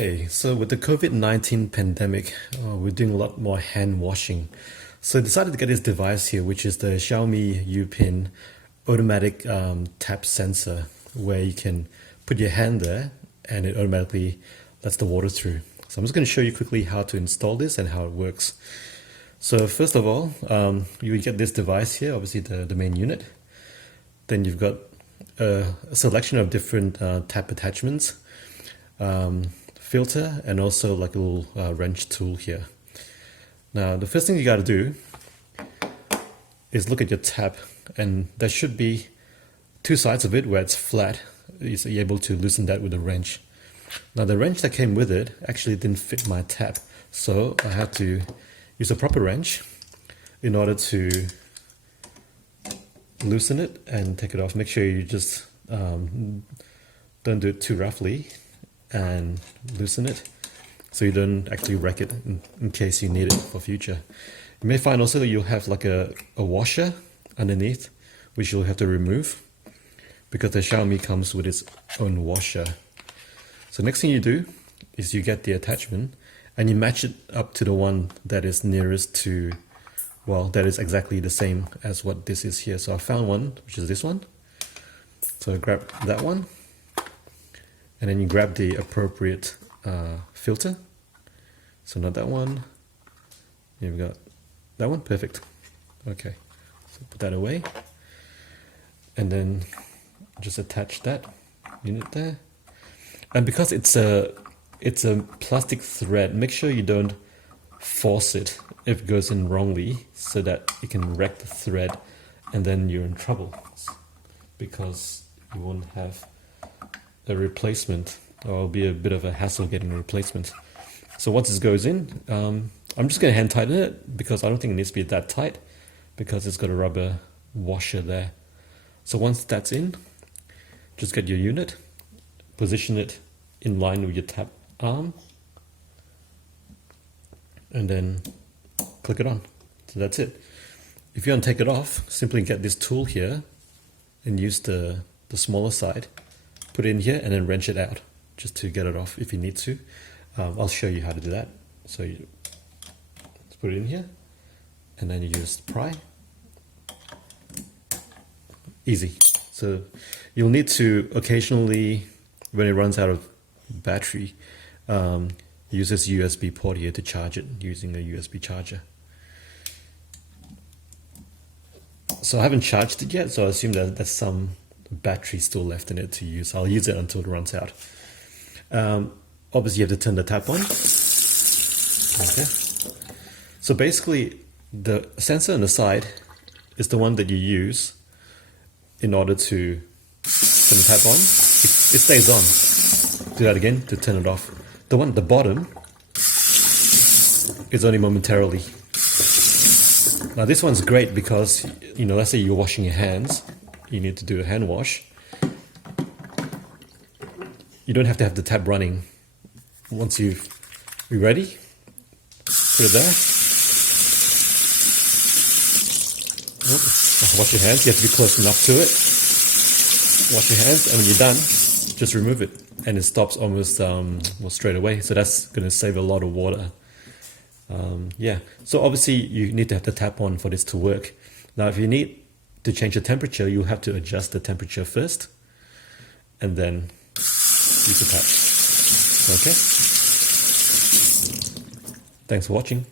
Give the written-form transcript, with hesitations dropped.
Okay, so with the COVID-19 pandemic, we're doing a lot more hand washing. So I decided to get this device here, which is the Xiaomi Youpin automatic tap sensor, where you can put your hand there and it automatically lets the water through. So I'm just going to show you quickly how to install this and how it works. So first of all, you would get this device here, obviously the main unit. Then you've got a selection of different tap attachments. Filter, and also like a little wrench tool here. Now the first thing you got to do is look at your tap, and there should be two sides of it where it's flat. You're able to loosen that with a wrench. Now the wrench that came with it actually didn't fit my tap, so I had to use a proper wrench in order to loosen it and take it off. Make sure you just don't do it too roughly, and loosen it so you don't actually wreck it in case you need it for future. You may find also that you'll have like a washer underneath, which you'll have to remove because the Xiaomi comes with its own washer. So next thing you do is you get the attachment and you match it up to the one that is nearest to, well, that is exactly the same as what this is here. So I found one, which is this one. So I grab that one, and then you grab the appropriate filter. So not that one. You've got that one, perfect. Okay, so put that away, and then just attach that unit there. And because it's a plastic thread, make sure you don't force it if it goes in wrongly, so that you can wreck the thread, and then you're in trouble because you won't have a replacement, or it'll be a bit of a hassle getting a replacement. So once this goes in, I'm just going to hand tighten it because I don't think it needs to be that tight because it's got a rubber washer there. So once that's in, just get your unit, position it in line with your tap arm, and then click it on. So that's it. If you want to take it off, simply get this tool here and use the smaller side. Put it in here and then wrench it out just to get it off if you need to. I'll show you how to do that. So you put it in here and then you just pry. Easy. So you'll need to occasionally, when it runs out of battery, use this USB port here to charge it using a USB charger. So I haven't charged it yet, so I assume that there's some battery still left in it to use. I'll use it until it runs out. Obviously you have to turn the tap on. Okay. So basically the sensor on the side is the one that you use in order to turn the tap on. It stays on. Do that again to turn it off. The one at the bottom is only momentarily. Now this one's great because, you know, let's say you're washing your hands, you need to do a hand wash. You don't have to have the tap running. Once you're ready, put it there. Wash your hands. You have to be close enough to it. Wash your hands, and when you're done, just remove it, and it stops almost straight away. So that's going to save a lot of water. Yeah. So obviously you need to have the tap on for this to work. Now, if you need to change the temperature, you have to adjust the temperature first, and then use the tap. Okay. Thanks for watching.